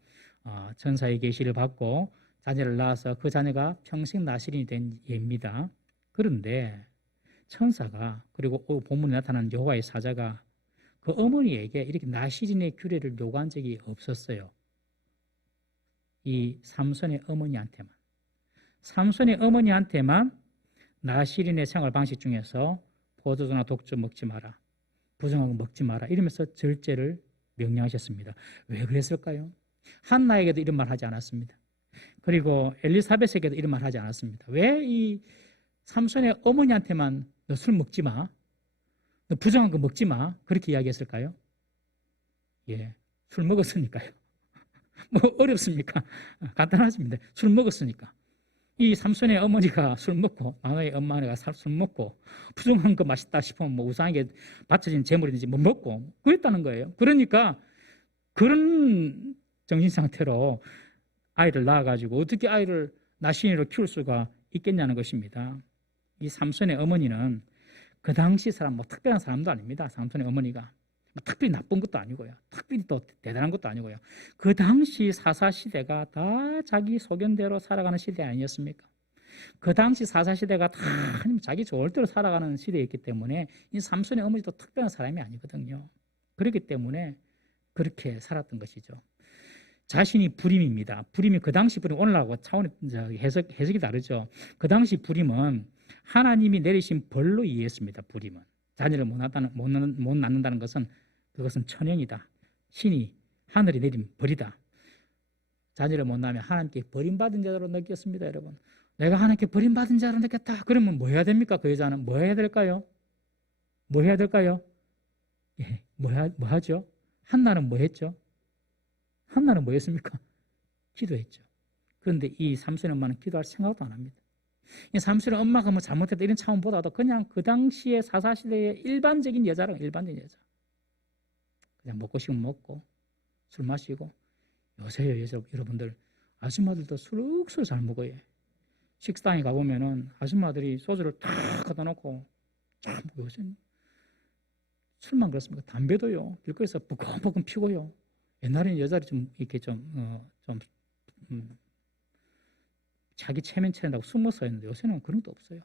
천사의 계시를 받고 자녀를 낳아서 그 자녀가 평생 나시린이 된 예입니다. 그런데 천사가, 그리고 본문에 나타난 여호와의 사자가 그 어머니에게 이렇게 나시린의 규례를 요구한 적이 없었어요. 이 삼손의 어머니한테만 나시린의 생활 방식 중에서 포도주나 독주 먹지 마라, 부정한 거 먹지 마라, 이러면서 절제를 명령하셨습니다. 왜 그랬을까요? 한나에게도 이런 말 하지 않았습니다. 그리고 엘리사벳에게도 이런 말 하지 않았습니다. 왜 이 삼손의 어머니한테만 너 술 먹지 마, 너 부정한 거 먹지 마, 그렇게 이야기했을까요? 예, 술 먹었으니까요. 뭐 어렵습니까? 간단하십니다. 술 먹었으니까. 이 삼손의 어머니가 술 먹고, 마노아의 엄마가 술 먹고, 부정한 거 맛있다 싶으면 뭐 우상에게 바쳐진 제물이든지 뭐 먹고 그랬다는 거예요. 그러니까 그런 정신 상태로 아이를 낳아가지고 어떻게 아이를 나시린으로 키울 수가 있겠냐는 것입니다. 이 삼손의 어머니는 그 당시 사람, 뭐 특별한 사람도 아닙니다. 삼손의 어머니가 뭐 특별히 나쁜 것도 아니고요, 특별히 또 대단한 것도 아니고요. 그 당시 사사시대가 다 자기 소견대로 살아가는 시대 아니었습니까? 그 당시 사사시대가 다 자기 좋을 대로 살아가는 시대였기 때문에 이 삼손의 어머니도 특별한 사람이 아니거든요. 그렇기 때문에 그렇게 살았던 것이죠. 자신이 불임입니다. 불임이 그 당시 불임, 오늘하고 차원이 해석이 다르죠. 그 당시 불임은 하나님이 내리신 벌로 이해했습니다. 불임은 자녀를 못 낳는다는 것은 그것은 천형이다. 신이 하늘이 내린 벌이다. 자녀를 못 낳으면 하나님께 버림받은 자로 느꼈습니다. 여러분, 내가 하나님께 버림받은 자로 느꼈다. 그러면 뭐 해야 됩니까? 그 여자는 뭐 해야 될까요? 예, 뭐 하죠? 한나는 뭐 했죠? 한나는 뭐 했습니까? 기도했죠. 그런데 이 삼손의 엄마는 기도할 생각도 안 합니다. 이 삼손의 엄마가 뭐 잘못했다 이런 차원보다도 그냥 그 당시의 사사시대의 일반적인 여자. 그냥 먹고 싶으면 먹고 술 마시고. 요새 여러분들 아줌마들도 술술 잘 먹어요. 식당에 가보면은 아줌마들이 소주를 탁 갖다 놓고 쫙 먹어요. 요즘 술만 그렇습니까? 담배도요. 길거리에서 부금부금 피고요. 옛날에는 여자들이 좀 이렇게 자기 체면 차린다고 숨어서 했는데 요새는 그런 것도 없어요.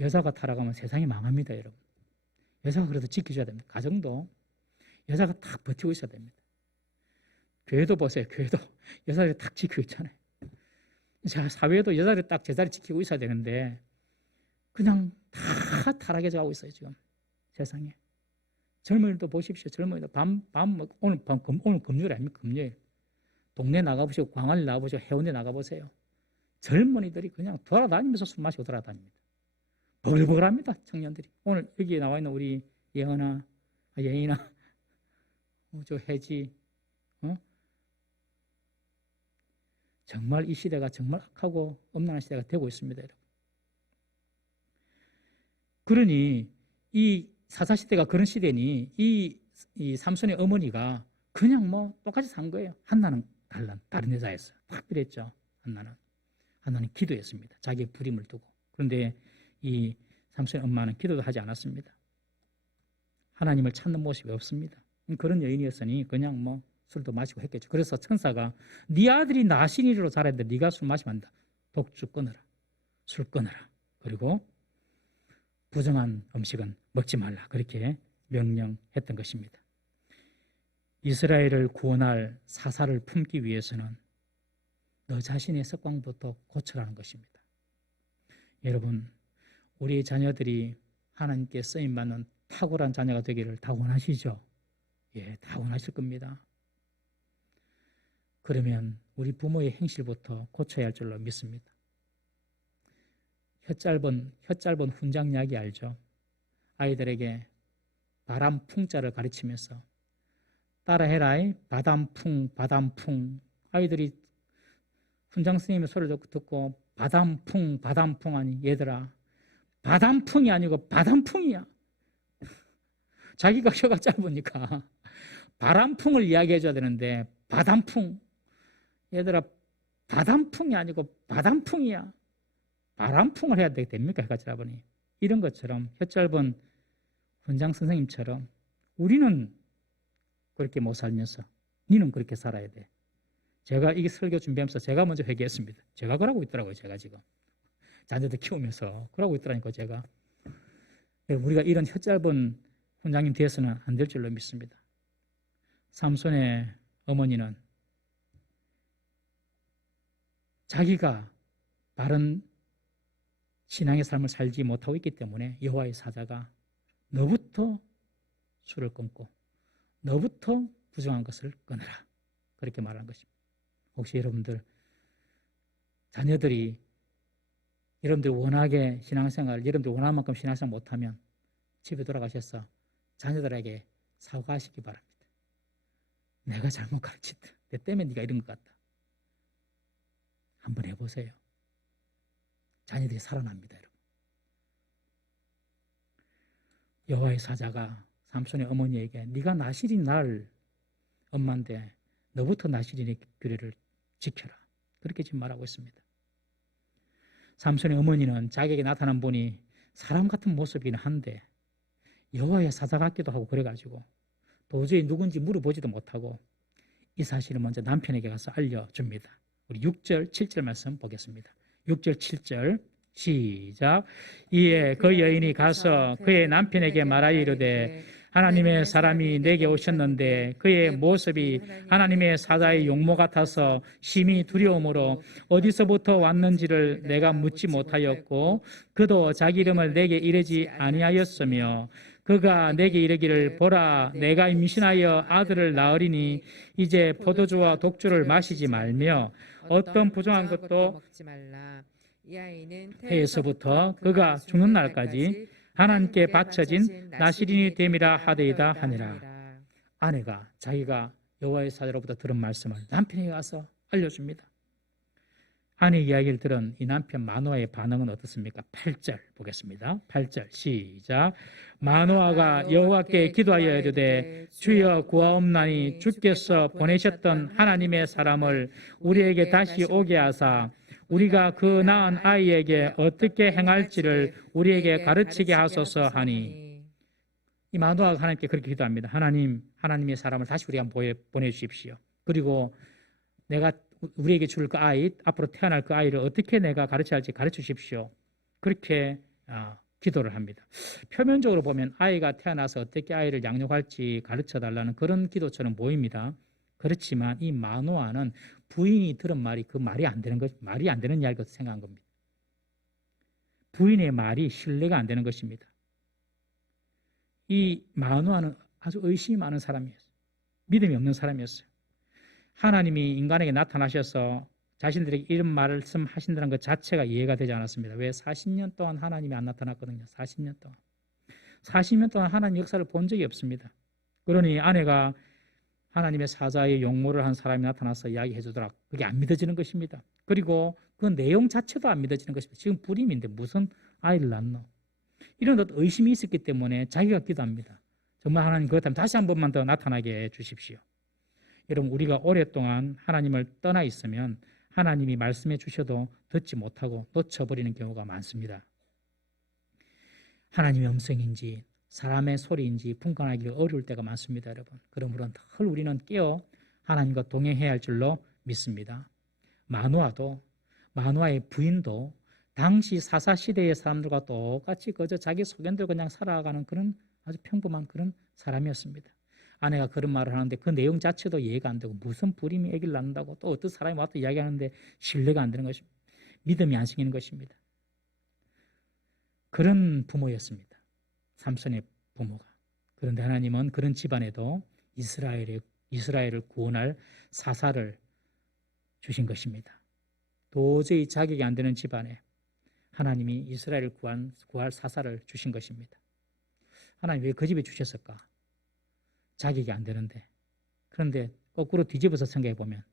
여자가 타락하면 세상이 망합니다, 여러분. 여자가 그래도 지켜줘야 됩니다. 가정도 여자가 딱 버티고 있어야 됩니다. 교회도 보세요. 교회도 여자들이 딱 지키고 있잖아요. 자, 사회도 여자들이 딱 제자리 지키고 있어야 되는데 그냥 다 타락해 가고 있어요, 지금 세상에. 젊은이도 보십시오. 젊은이도 오늘 금요일 아닙니까? 금요일. 동네 나가보시고 광안리 나가보시고 해운대 나가보세요. 젊은이들이 그냥 돌아다니면서 술 마시고 돌아다닙니다. 버글버글합니다, 청년들이. 오늘 여기에 나와 있는 우리 예은아, 저 혜지, 정말 이 시대가 정말 악하고 엄난한 시대가 되고 있습니다, 여러분. 그러니 이 사사시대가 그런 시대니 이 삼손의 어머니가 그냥 뭐 똑같이 산 거예요. 한나는 다른 여자였어요. 확실했죠. 한나는 기도했습니다. 자기의 부림을 두고. 그런데 이 삼손의 엄마는 기도도 하지 않았습니다. 하나님을 찾는 모습이 없습니다. 그런 여인이었으니 그냥 뭐 술도 마시고 했겠죠. 그래서 천사가 네 아들이 나신이로 자랐는데 네가 술 마시면 안 된다. 독주 끊어라. 술 끊어라. 그리고 부정한 음식은 먹지 말라. 그렇게 명령했던 것입니다. 이스라엘을 구원할 사사를 품기 위해서는 너 자신의 습관부터 고쳐라는 것입니다. 여러분, 우리 자녀들이 하나님께 쓰임받는 탁월한 자녀가 되기를 다 원하시죠? 예, 다 원하실 겁니다. 그러면 우리 부모의 행실부터 고쳐야 할 줄로 믿습니다. 혀 짧은 훈장 이야기 알죠? 아이들에게 바람풍자를 가르치면서 따라해라. 바담풍. 아이들이 훈장 스님의 소리를 듣고 바담풍 하니 얘들아 바담풍이 아니고 바담풍이야. 자기가 혀가 짧으니까 바람풍을 이야기해 줘야 되는데 바담풍. 얘들아 바담풍이 아니고 바담풍이야. 바람풍을 해야 됩니까? 혀가 짧으니. 이런 것처럼 혀 짧은 훈장 선생님처럼 우리는 그렇게 못 살면서 니는 그렇게 살아야 돼. 제가 이 설교 준비하면서 제가 먼저 회개했습니다. 제가 그러고 있더라고요. 제가 지금 자녀들 키우면서 그러고 있더라니까요. 제가. 우리가 이런 혀 짧은 훈장님 뒤에서는 안 될 줄로 믿습니다. 삼손의 어머니는 자기가 바른 신앙의 삶을 살지 못하고 있기 때문에 여호와의 사자가 너부터 술을 끊고 너부터 부정한 것을 끊어라. 그렇게 말하는 것입니다. 혹시 여러분들 자녀들이 여러분들 원하게 신앙생활, 여러분들 원하는 만큼 신앙생활 못하면 집에 돌아가셔서 자녀들에게 사과하시기 바랍니다. 내가 잘못 가르쳤다. 내 때문에 네가 이런 것 같다. 한번 해보세요. 자녀들이 살아납니다, 여러분. 여호와의 사자가 삼손의 어머니에게 네가 나실인 날 엄마인데 너부터 나실인의 규례를 지켜라. 그렇게 지금 말하고 있습니다. 삼손의 어머니는 자기에게 나타난 분이 사람 같은 모습이긴 한데 여호와의 사자 같기도 하고 그래가지고 도저히 누군지 물어보지도 못하고 이 사실을 먼저 남편에게 가서 알려줍니다. 우리 6절, 7절 말씀 보겠습니다. 6절, 7절 시작. 이에 그 여인이 가서 그의 남편에게 말하여 이르되 하나님의 사람이 내게 오셨는데 그의 모습이 하나님의 사자의 용모 같아서 심히 두려움으로 어디서부터 왔는지를 내가 묻지 못하였고 그도 자기 이름을 내게 이르지 아니하였으며 그가 내게 이르기를 보라 내가 임신하여 아들을 낳으리니 이제 포도주와 독주를 마시지 말며 어떤 부정한 것도 먹지 말라. 이 아이는 태에서부터 그가 죽는 날까지 하나님께 바쳐진 나실인이 됨이라 하되이다 하니라. 아내가 자기가 여호와의 사자로부터 들은 말씀을 남편에게 가서 알려줍니다. 아내 이야기를 들은 이 남편 마노아의 반응은 어떻습니까? 8절 보겠습니다. 8절 시작. 마노아가 여호와께 기도하여 이르되 주여 구하옵나니 주께서 보내셨던 하나님의 사람을 우리에게 다시 오게 하사 우리가 그 낳은 아이에게 어떻게 행할지를 우리에게 가르치게 하소서 하니. 이 마노아가 하나님께 그렇게 기도합니다. 하나님의 사람을 다시 우리에게 보내주십시오. 그리고 내가 우리에게 줄 그 아이, 앞으로 태어날 그 아이를 어떻게 내가 가르쳐야 할지 가르쳐 주십시오. 그렇게 기도를 합니다. 표면적으로 보면 아이가 태어나서 어떻게 아이를 양육할지 가르쳐 달라는 그런 기도처럼 보입니다. 그렇지만 이 마노아는 부인이 들은 말이 그 말이 안 되는 이야기로 생각한 겁니다. 부인의 말이 신뢰가 안 되는 것입니다. 이 마노아는 아주 의심이 많은 사람이었어요. 믿음이 없는 사람이었어요. 하나님이 인간에게 나타나셔서 자신들에게 이런 말씀하신다는 것 자체가 이해가 되지 않았습니다. 왜? 40년 동안 하나님이 안 나타났거든요. 40년 동안. 40년 동안 하나님 역사를 본 적이 없습니다. 그러니 아내가 하나님의 사자의 용모를 한 사람이 나타나서 이야기해 주더라. 그게 안 믿어지는 것입니다. 그리고 그 내용 자체도 안 믿어지는 것입니다. 지금 불임인데 무슨 아이를 낳노? 이런 의심이 있었기 때문에 자기가 기도합니다. 정말 하나님 그렇다면 다시 한 번만 더 나타나게 해 주십시오. 여러분, 우리가 오랫동안 하나님을 떠나 있으면 하나님이 말씀해 주셔도 듣지 못하고 놓쳐버리는 경우가 많습니다. 하나님의 음성인지 사람의 소리인지 분간하기가 어려울 때가 많습니다, 여러분. 그러므로 늘 우리는 깨어 하나님과 동행해야 할 줄로 믿습니다. 마노아의 부인도 당시 사사시대의 사람들과 똑같이 그저 자기 소견대로 그냥 살아가는 그런 아주 평범한 그런 사람이었습니다. 아내가 그런 말을 하는데 그 내용 자체도 이해가 안 되고 무슨 불임이 아기를 낳는다고 또 어떤 사람이 와서 이야기하는데 신뢰가 안 되는 것입니다. 믿음이 안 생기는 것입니다. 그런 부모였습니다. 삼손의 부모가. 그런데 하나님은 그런 집안에도 이스라엘을 구원할 사사를 주신 것입니다. 도저히 자격이 안 되는 집안에 하나님이 이스라엘을 구할 사사를 주신 것입니다. 하나님 왜 그 집에 주셨을까? 자격이 안 되는데. 그런데 거꾸로 뒤집어서 생각해 보면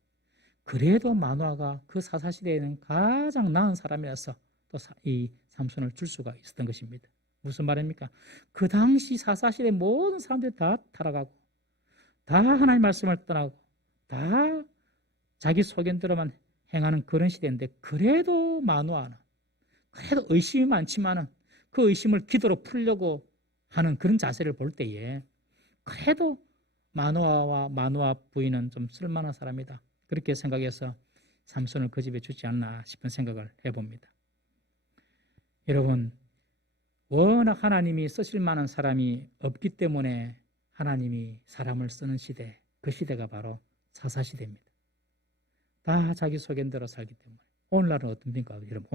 그래도 마노아가 그 사사시대에는 가장 나은 사람이라서 또 이 삼손을 줄 수가 있었던 것입니다. 무슨 말입니까? 그 당시 사사시대 모든 사람들이 다 타락하고 다 하나님 말씀을 떠나고 다 자기 소견대로만 행하는 그런 시대인데 그래도 마노아는 그래도 의심이 많지만은 그 의심을 기도로 풀려고 하는 그런 자세를 볼 때에 그래도 마노아 부인은 좀 쓸만한 사람이다. 그렇게 생각해서 삼손을 그 집에 주지 않나 싶은 생각을 해봅니다. 여러분, 워낙 하나님이 쓰실 만한 사람이 없기 때문에 하나님이 사람을 쓰는 시대, 그 시대가 바로 사사시대입니다. 다 자기 소견대로 살기 때문에. 오늘날은 어떻습니까? 여러분,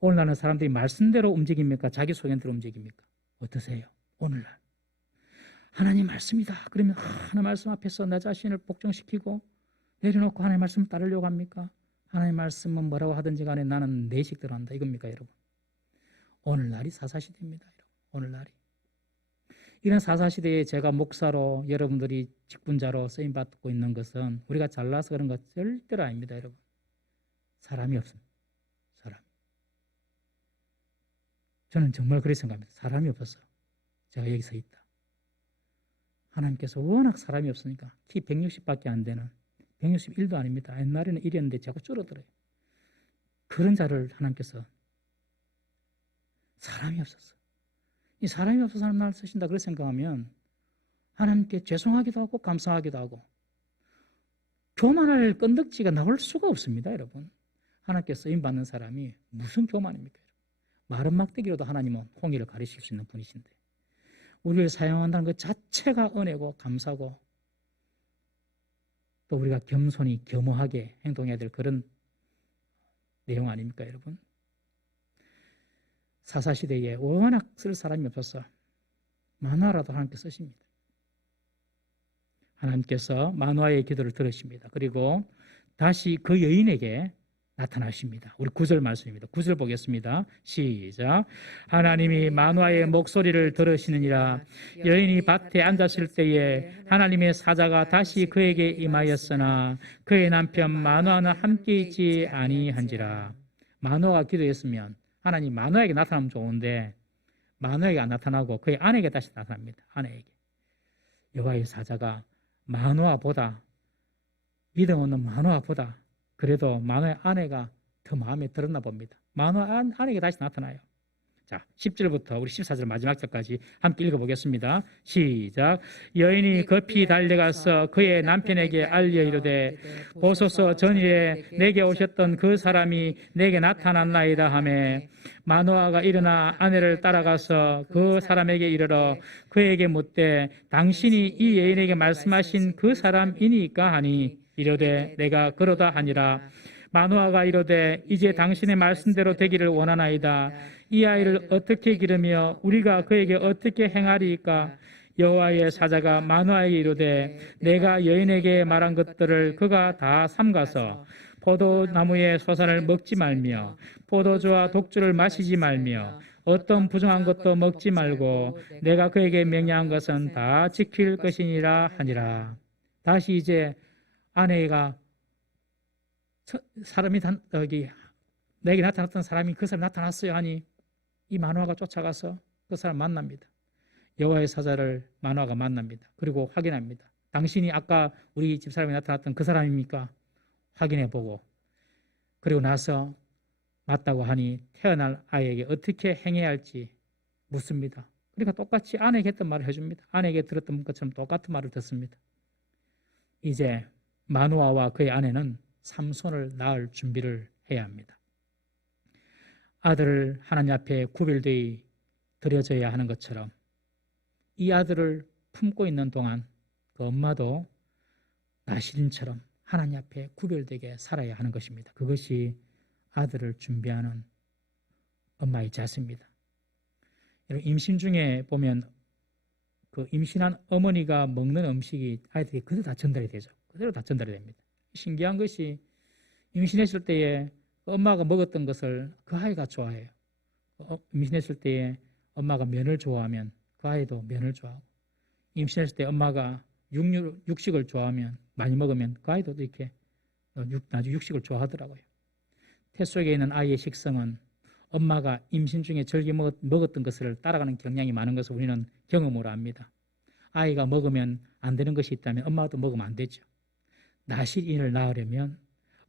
오늘날은 사람들이 말씀대로 움직입니까? 자기 소견대로 움직입니까? 어떠세요? 오늘날 하나님 말씀이다. 그러면 하나님 말씀 앞에서 내 자신을 복종시키고 내려놓고 하나님 말씀을 따르려고 합니까? 하나님 말씀은 뭐라고 하든지 간에 나는 내 식대로 한다. 이겁니까, 여러분? 오늘날이 사사시대입니다. 여러분. 오늘날이. 이런 사사시대에 제가 목사로 여러분들이 직분자로 쓰임받고 있는 것은 우리가 잘나서 그런 것 절대로 아닙니다, 여러분. 사람이 없습니다. 사람. 저는 정말 그렇게 생각합니다. 사람이 없어서 제가 여기 서 있다. 하나님께서 워낙 사람이 없으니까 키 160밖에 안 되는 161도 아닙니다. 옛날에는 이랬는데 자꾸 줄어들어요. 그런 자를 하나님께서 사람이 없었어. 이 사람이 없어서 하나님 나를 쓰신다 그렇게 생각하면 하나님께 죄송하기도 하고 감사하기도 하고 교만할 건덕지가 나올 수가 없습니다, 여러분. 하나님께 쓰임받는 사람이 무슨 교만입니까? 마른 막대기로도 하나님은 홍해를 가리실 수 있는 분이신데 우리를 사용한다는 것 자체가 은혜고 감사고 또 우리가 겸손히 겸허하게 행동해야 될 그런 내용 아닙니까, 여러분? 사사시대에 워낙 쓸 사람이 없어서 마노아라도 하나님께 쓰십니다. 하나님께서 마노아의 기도를 들으십니다. 그리고 다시 그 여인에게 나타나십니다. 우리 9절 말씀입니다. 9절 보겠습니다. 시작. 하나님이 마누아의 목소리를 들으시느니라. 여인이 밭에 앉았을 때에 하나님의 사자가 다시 그에게 임하였으나 그의 남편 마누아는 함께 있지 아니한지라. 마누아가 기도했으면 하나님 마누아에게 나타나면 좋은데 마누아에게 안 나타나고 그의 아내에게 다시 나타납니다. 아내에게. 여호와의 사자가 마누아보다, 믿음 없는 마누아보다 그래도 마누아의 아내가 더 마음에 들었나 봅니다. 마누아 아내에게 다시 나타나요. 자, 10절부터 우리 14절 마지막 절까지 함께 읽어보겠습니다. 시작. 여인이 급히 달려가서 그의 남편에게 알려 이르되 보소서 전일에 내게 오셨던 그 사람이 내게 나타났나이다 하며 마누아가 일어나 아내를 따라가서 그 사람에게 이르러 그에게 묻되 당신이 이 여인에게 말씀하신 그 사람이니까 하니 이르되 내가 그러다 하니라. 마누아가 이르되 이제 당신의 말씀대로 되기를 원하나이다. 이 아이를 어떻게 기르며 우리가 그에게 어떻게 행하리이까? 여호와의 사자가 마누아에게 이르되 내가 여인에게 말한 것들을 그가 다 삼가서 포도나무의 소산을 먹지 말며 포도주와 독주를 마시지 말며 어떤 부정한 것도 먹지 말고 내가 그에게 명령한 것은 다 지킬 것이니라 하니라. 다시 이제 아내가 사람이 여기 내게 나타났던 사람이 그 사람이 나타났어요 하니 이 마누아가 쫓아가서 그 사람 만납니다. 여호와의 사자를 마누아가 만납니다. 그리고 확인합니다. 당신이 아까 우리 집사람이 나타났던 그 사람입니까? 확인해보고 그리고 나서 맞다고 하니 태어날 아이에게 어떻게 행해야 할지 묻습니다. 그러니까 똑같이 아내에게 했던 말을 해줍니다. 아내에게 들었던 것처럼 똑같은 말을 듣습니다. 이제 마누아와 그의 아내는 삼손을 낳을 준비를 해야 합니다. 아들을 하나님 앞에 구별되이 드려져야 하는 것처럼 이 아들을 품고 있는 동안 그 엄마도 나실인처럼 하나님 앞에 구별되게 살아야 하는 것입니다. 그것이 아들을 준비하는 엄마의 자세입니다. 임신 중에 보면 그 임신한 어머니가 먹는 음식이 아이들에게 그대로 다 전달이 되죠. 그대로 다 전달이 됩니다. 신기한 것이 임신했을 때에 엄마가 먹었던 것을 그 아이가 좋아해요. 임신했을 때에 엄마가 면을 좋아하면 그 아이도 면을 좋아하고 임신했을 때 엄마가 육식을 좋아하면 많이 먹으면 그 아이도 이렇게 나중에 육식을 좋아하더라고요. 태 속에 있는 아이의 식성은 엄마가 임신 중에 즐겨 먹었던 것을 따라가는 경향이 많은 것을 우리는 경험으로 압니다. 아이가 먹으면 안 되는 것이 있다면 엄마도 먹으면 안 되죠. 나실인을 낳으려면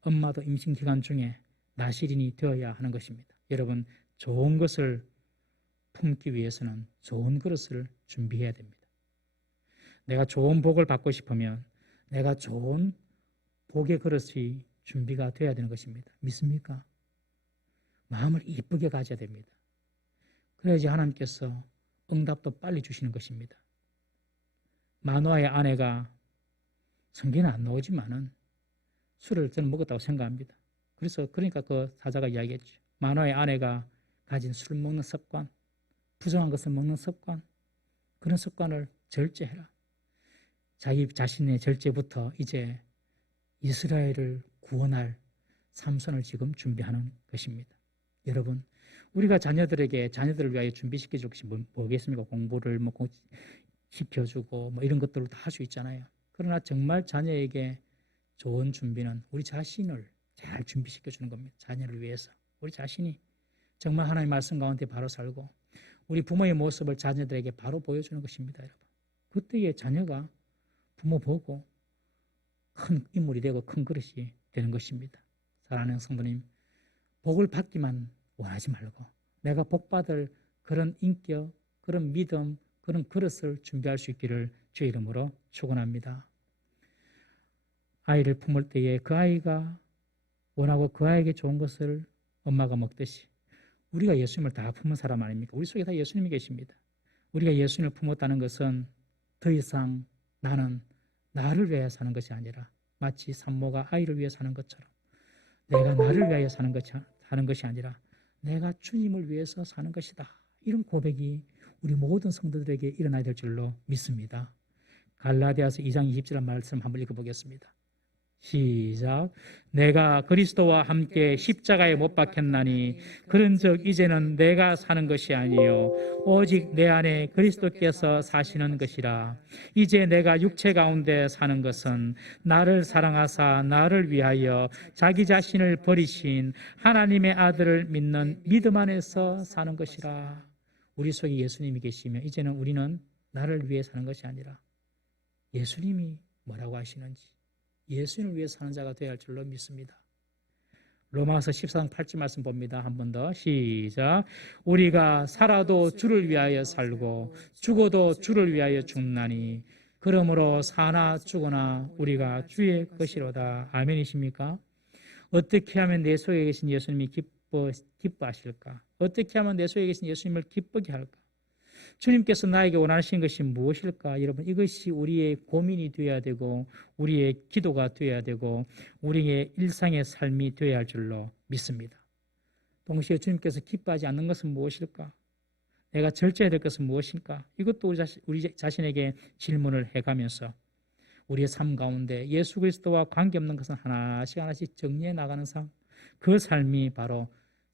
엄마도 임신 기간 중에 나실인이 되어야 하는 것입니다. 여러분, 좋은 것을 품기 위해서는 좋은 그릇을 준비해야 됩니다. 내가 좋은 복을 받고 싶으면 내가 좋은 복의 그릇이 준비가 되어야 되는 것입니다. 믿습니까? 마음을 이쁘게 가져야 됩니다. 그래야지 하나님께서 응답도 빨리 주시는 것입니다. 마누아의 아내가 성경에 안 나오지만은 술을 저는 먹었다고 생각합니다. 그러니까 그 사자가 이야기했죠. 마누아의 아내가 가진 술 먹는 습관, 부정한 것을 먹는 습관, 그런 습관을 절제해라. 자기 자신의 절제부터 이제 이스라엘을 구원할 삼손을 지금 준비하는 것입니다. 여러분, 우리가 자녀들을 위하여 준비시켜 줄 것이 뭐겠습니까? 공부를 시켜주고 이런 것들을 다 할 수 있잖아요. 그러나 정말 자녀에게 좋은 준비는 우리 자신을 잘 준비시켜 주는 겁니다. 자녀를 위해서 우리 자신이 정말 하나님의 말씀 가운데 바로 살고 우리 부모의 모습을 자녀들에게 바로 보여주는 것입니다. 여러분, 그때의 자녀가 부모 보고 큰 인물이 되고 큰 그릇이 되는 것입니다. 사랑하는 성도님, 복을 받기만 원하지 말고 내가 복받을 그런 인격, 그런 믿음, 그런 그릇을 준비할 수 있기를 주의 이름으로 축원합니다. 아이를 품을 때에 그 아이가 원하고 그 아이에게 좋은 것을 엄마가 먹듯이 우리가 예수님을 다 품은 사람 아닙니까? 우리 속에 다 예수님이 계십니다. 우리가 예수님을 품었다는 것은 더 이상 나는 나를 위하여 사는 것이 아니라 마치 산모가 아이를 위해 사는 것처럼 내가 나를 위하여 사는 것이 아니라 내가 주님을 위해서 사는 것이다. 이런 고백이 우리 모든 성도들에게 일어나야 될 줄로 믿습니다. 갈라디아서 2장 20절 말씀 한번 읽어보겠습니다. 시작. 내가 그리스도와 함께 십자가에 못 박혔나니 그런즉 이제는 내가 사는 것이 아니요 오직 내 안에 그리스도께서 사시는 것이라. 이제 내가 육체 가운데 사는 것은 나를 사랑하사 나를 위하여 자기 자신을 버리신 하나님의 아들을 믿는 믿음 안에서 사는 것이라. 우리 속에 예수님이 계시며 이제는 우리는 나를 위해 사는 것이 아니라 예수님이 뭐라고 하시는지 예수님을 위해 사는 자가 되어야 할 줄로 믿습니다. 로마서 14장 8절 말씀 봅니다. 한 번 더 시작. 우리가 살아도 주를 위하여 살고 죽어도 주를 위하여 죽나니 그러므로 사나 죽으나 우리가 주의 것이로다. 아멘이십니까? 어떻게 하면 내 속에 계신 예수님이 기뻐하실까? 어떻게 하면 내 속에 계신 예수님을 기쁘게 할까? 주님께서 나에게 원하시는 것이 무엇일까? 여러분, 이것이 우리의 고민이 되어야 되고 우리의 기도가 되어야 되고 우리의 일상의 삶이 되어야 할 줄로 믿습니다. 동시에 주님께서 기뻐하지 않는 것은 무엇일까? 내가 절제해야 될 것은 무엇일까? 이것도 우리 자신에게 질문을 해가면서 우리의 삶 가운데 예수 그리스도와 관계없는 것은 하나씩 하나씩 정리해 나가는 삶, 그 삶이 바로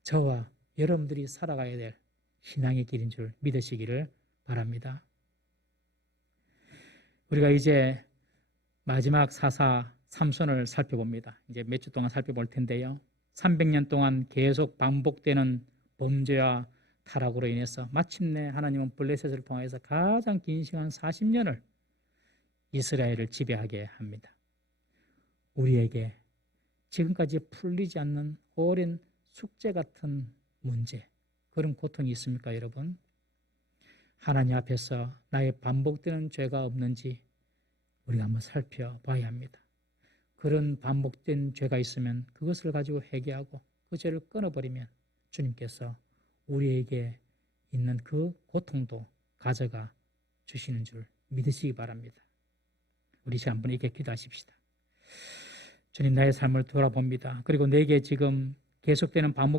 저와 여러분들이 살아가야 될 신앙의 길인 줄 믿으시기를 바랍니다. 우리가 이제 마지막 사사 삼손을 살펴봅니다. 이제 몇 주 동안 살펴볼 텐데요. 300년 동안 계속 반복되는 범죄와 타락으로 인해서 마침내 하나님은 블레셋을 통해서 가장 긴 시간 40년을 이스라엘을 지배하게 합니다. 우리에게 지금까지 풀리지 않는 오랜 숙제 같은 문제, 그런 고통이 있습니까, 여러분? 하나님 앞에서 나의 반복되는 죄가 없는지 우리가 한번 살펴봐야 합니다. 그런 반복된 죄가 있으면 그것을 가지고 회개하고 그 죄를 끊어버리면 주님께서 우리에게 있는 그 고통도 가져가 주시는 줄 믿으시기 바랍니다. 우리 이제 한번 이렇게 기도하십시다. 주님, 나의 삶을 돌아봅니다. 그리고 내게 지금 계속되는 반복